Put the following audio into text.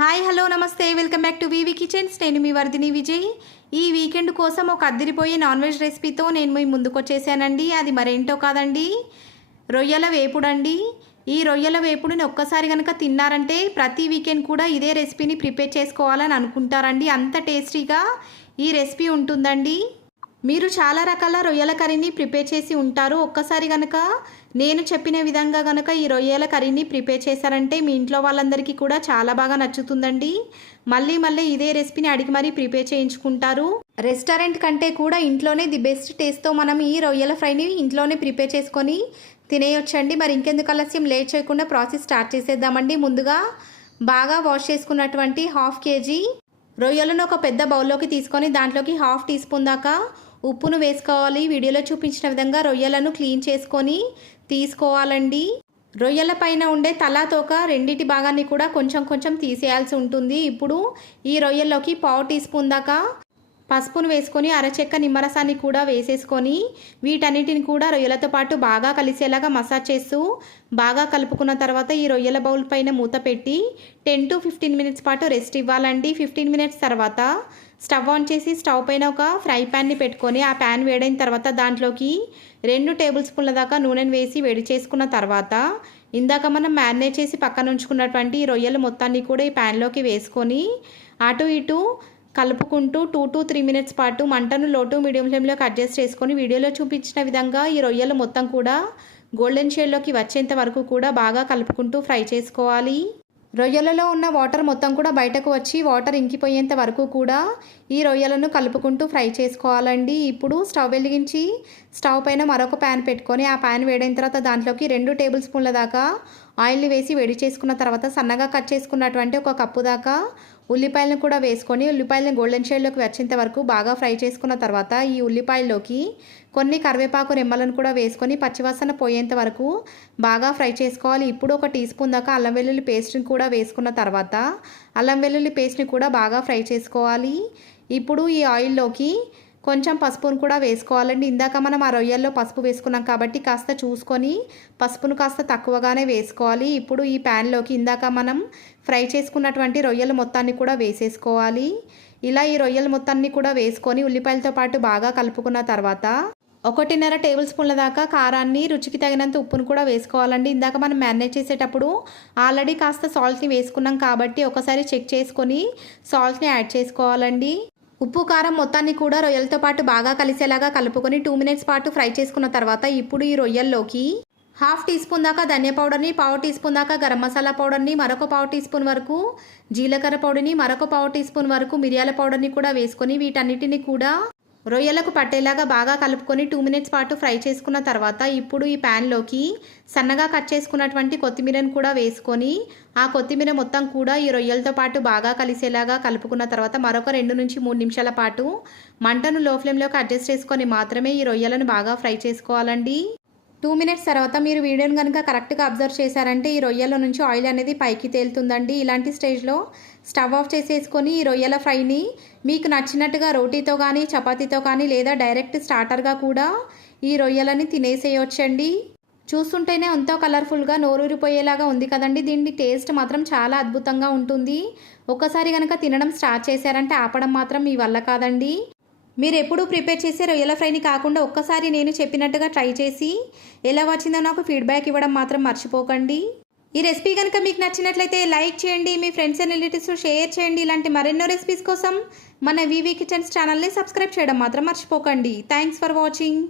Hi hello నమస్తే. Welcome back to V V kitchens. నేను మీ వర్ధిని విజయ్. ఈ వీకెండ్ కోసం ఒక అద్దరిపోయే నాన్ వెజ్ రెసిపీతో నేను మీ ముందుకు వచ్చేసానండి అది మరేంటో కాదండి. రొయ్యల వేపుడండి. ఈ రొయ్యల వేపుడుని ఒక్కసారి కనుక తిన్నారంటే ప్రతి వీకెండ్ కూడా ఇదే రెసిపీని ప్రిపేర్ చేసుకోవాలని అనుకుంటారండి. అంత టేస్టీగా ఈ రెసిపీ ఉంటుందండి. మీరు చాలా రకాల రొయ్యల కర్రీని ప్రిపేర్ చేసి ఉంటారు. ఒక్కసారి కనుక నేను చెప్పిన విధంగా కనుక ఈ రొయ్యల కర్రీని ప్రిపేర్ చేశారంటే మీ ఇంట్లో వాళ్ళందరికీ కూడా చాలా బాగా నచ్చుతుందండి. మళ్ళీ మళ్ళీ ఇదే రెసిపీని అడిగి మరీ ప్రిపేర్ చేయించుకుంటారు. రెస్టారెంట్ కంటే కూడా ఇంట్లోనే ది బెస్ట్ టేస్ట్తో మనం ఈ రొయ్యల ఫ్రైని ఇంట్లోనే ప్రిపేర్ చేసుకొని తినేయొచ్చండి. మరి ఇంకెందుకు ఆలస్యం? లేట్ చేయకుండా ప్రాసెస్ స్టార్ట్ చేసేద్దామండి. ముందుగా బాగా వాష్ చేసుకున్నటువంటి హాఫ్ కేజీ రొయ్యలను ఒక పెద్ద బౌల్లోకి తీసుకొని దాంట్లోకి హాఫ్ టీ స్పూన్ దాకా ఉప్పును వేసుకోవాలి. వీడియోలో చూపించిన విధంగా రొయ్యలను క్లీన్ చేసుకొని తీసుకోవాలండి. రొయ్యల పైన ఉండే తల తోక భాగాన్ని కూడా కొంచెం కొంచెం తీసేయాల్సి ఉంటుంది. ఇప్పుడు ఈ రొయ్యల్లోకి పావు టీ స్పూన్ దాకా పసుపును వేసుకొని అరచెక్క నిమ్మరసాన్ని కూడా వేసేసుకొని వీటన్నిటిని కూడా రొయ్యలతో పాటు బాగా కలిసేలాగా మసాజ్ చేస్తూ బాగా కలుపుకున్న తర్వాత ఈ రొయ్యల బౌల్ పైన మూత పెట్టి టెన్ టు ఫిఫ్టీన్ మినిట్స్ పాటు రెస్ట్ ఇవ్వాలండి. ఫిఫ్టీన్ మినిట్స్ తర్వాత స్టవ్ ఆన్ చేసి స్టవ్ పైన ఒక ఫ్రై ప్యాన్ని పెట్టుకొని ఆ ప్యాన్ వేడైన తర్వాత దాంట్లోకి రెండు టేబుల్ స్పూన్ల దాకా నూనెను వేసి వేడి చేసుకున్న తర్వాత ఇందాక మనం మ్యారినేట్ చేసి పక్కన ఉంచుకున్నటువంటి ఈ మొత్తాన్ని కూడా ఈ ప్యాన్లోకి వేసుకొని అటు ఇటు కలుపుకుంటూ టూ టు త్రీ మినిట్స్ పాటు మంటను లో టు మీడియం ఫ్లేమ్లోకి అడ్జస్ట్ చేసుకొని వీడియోలో చూపించిన విధంగా ఈ రొయ్యలు మొత్తం కూడా గోల్డెన్ షేడ్లోకి వచ్చేంత వరకు కూడా బాగా కలుపుకుంటూ ఫ్రై చేసుకోవాలి. రొయ్యలలో ఉన్న వాటర్ మొత్తం కూడా బయటకు వచ్చి వాటర్ ఇంకిపోయేంత వరకు కూడా ఈ రొయ్యలను కలుపుకుంటూ ఫ్రై చేసుకోవాలండి. ఇప్పుడు స్టవ్ వెలిగించి స్టవ్ పైన మరొక ప్యాన్ పెట్టుకొని ఆ ప్యాన్ వేడైన తర్వాత దాంట్లోకి రెండు టేబుల్ స్పూన్ల దాకా ఆయిల్ని వేసి వేడి చేసుకున్న తర్వాత సన్నగా కట్ చేసుకున్నటువంటి ఒక కప్పు దాకా ఉల్లిపాయలను కూడా వేసుకొని ఉల్లిపాయలను గోల్డెన్ షేడ్లోకి వచ్చేంత వరకు బాగా ఫ్రై చేసుకున్న తర్వాత ఈ ఉల్లిపాయల్లోకి కొన్ని కరివేపాకు రెమ్మలను కూడా వేసుకొని పచ్చివాసన పోయేంత వరకు బాగా ఫ్రై చేసుకోవాలి. ఇప్పుడు ఒక టీ స్పూన్ దాకా అల్లం వెల్లుల్లి పేస్ట్ని కూడా వేసుకున్న తర్వాత అల్లం వెల్లుల్లి పేస్ట్ని కూడా బాగా ఫ్రై చేసుకోవాలి. ఇప్పుడు ఈ ఆయిల్లోకి కొంచెం పసుపును కూడా వేసుకోవాలండి. ఇందాక మనం ఆ రొయ్యల్లో పసుపు వేసుకున్నాం కాబట్టి కాస్త చూసుకొని పసుపును కాస్త తక్కువగానే వేసుకోవాలి. ఇప్పుడు ఈ ప్యాన్లోకి ఇందాక మనం ఫ్రై చేసుకున్నటువంటి రొయ్యల మొత్తాన్ని కూడా వేసేసుకోవాలి. ఇలా ఈ రొయ్యల మొత్తాన్ని కూడా వేసుకొని ఉల్లిపాయలతో పాటు బాగా కలుపుకున్న తర్వాత ఒకటిన్నర టేబుల్ స్పూన్ల దాకా కారాన్ని రుచికి తగినంత ఉప్పును కూడా వేసుకోవాలండి. ఇందాక మనం మ్యారినేట్ చేసేటప్పుడు ఆల్రెడీ కాస్త సాల్ట్ని వేసుకున్నాం కాబట్టి ఒకసారి చెక్ చేసుకొని సాల్ట్ని యాడ్ చేసుకోవాలండి. ఉప్పు కారం మొత్తాన్ని కూడా రొయ్యలతో పాటు బాగా కలిసేలాగా కలుపుకొని టూ మినిట్స్ పాటు ఫ్రై చేసుకున్న తర్వాత ఇప్పుడు ఈ రొయ్యల్లోకి హాఫ్ టీ స్పూన్ దాకా ధనియా పౌడర్ని పావు టీ స్పూన్ దాకా గరం మసాలా పౌడర్ని మరొక పావు టీ స్పూన్ వరకు జీలకర్ర పౌడర్ని మరొక పావు టీ స్పూన్ వరకు మిరియాల పౌడర్ని కూడా వేసుకొని వీటన్నిటిని కూడా రొయ్యలకు పట్టేలాగా బాగా కలుపుకొని టూ మినిట్స్ పాటు ఫ్రై చేసుకున్న తర్వాత ఇప్పుడు ఈ ప్యాన్లోకి సన్నగా కట్ చేసుకున్నటువంటి కొత్తిమీరను కూడా వేసుకొని ఆ కొత్తిమీర మొత్తం కూడా ఈ రొయ్యలతో పాటు బాగా కలిసేలాగా కలుపుకున్న తర్వాత మరొక రెండు నుంచి మూడు నిమిషాల పాటు మంటను లో ఫ్లేమ్లోకి అడ్జస్ట్ చేసుకొని మాత్రమే ఈ రొయ్యలను బాగా ఫ్రై చేసుకోవాలండి. టూ మినిట్స్ తర్వాత మీరు వీడియోని కనుక కరెక్ట్గా అబ్జర్వ్ చేశారంటే ఈ రొయ్యల నుంచి ఆయిల్ అనేది పైకి తేలుతుందండి. ఇలాంటి స్టేజ్లో స్టవ్ ఆఫ్ చేసేసుకొని ఈ రొయ్యల ఫ్రైని మీకు నచ్చినట్టుగా రోటీతో కానీ చపాతీతో కానీ లేదా డైరెక్ట్ స్టార్టర్గా కూడా ఈ రొయ్యలని తినేసేయొచ్చండి. చూస్తుంటేనే ఎంతో కలర్ఫుల్గా నోరూరిపోయేలాగా ఉంది కదండి. దీని టేస్ట్ మాత్రం చాలా అద్భుతంగా ఉంటుంది. ఒకసారి కనుక తినడం స్టార్ట్ చేశారంటే ఆపడం మాత్రం మీ వల్ల కాదండి. మీరు ఎప్పుడు ప్రిపేర్ చేసే రొయ్యల ఫ్రైని కాకుండా ఒక్కసారి నేను చెప్పినట్టుగా ట్రై చేసి ఎలా వచ్చిందో నాకు ఫీడ్బ్యాక్ ఇవ్వడం మాత్రం మర్చిపోకండి. ఈ రెసిపీ కనుక మీకు నచ్చినట్లయితే లైక్ చేయండి మీ ఫ్రెండ్స్ అండ్ రిలేటివ్స్ షేర్ చేయండి. ఇలాంటి మరెన్నో రెసిపీస్ కోసం మన వివి కిచెన్స్ ఛానల్ని సబ్స్క్రైబ్ చేయడం మాత్రం మర్చిపోకండి. Thanks for watching.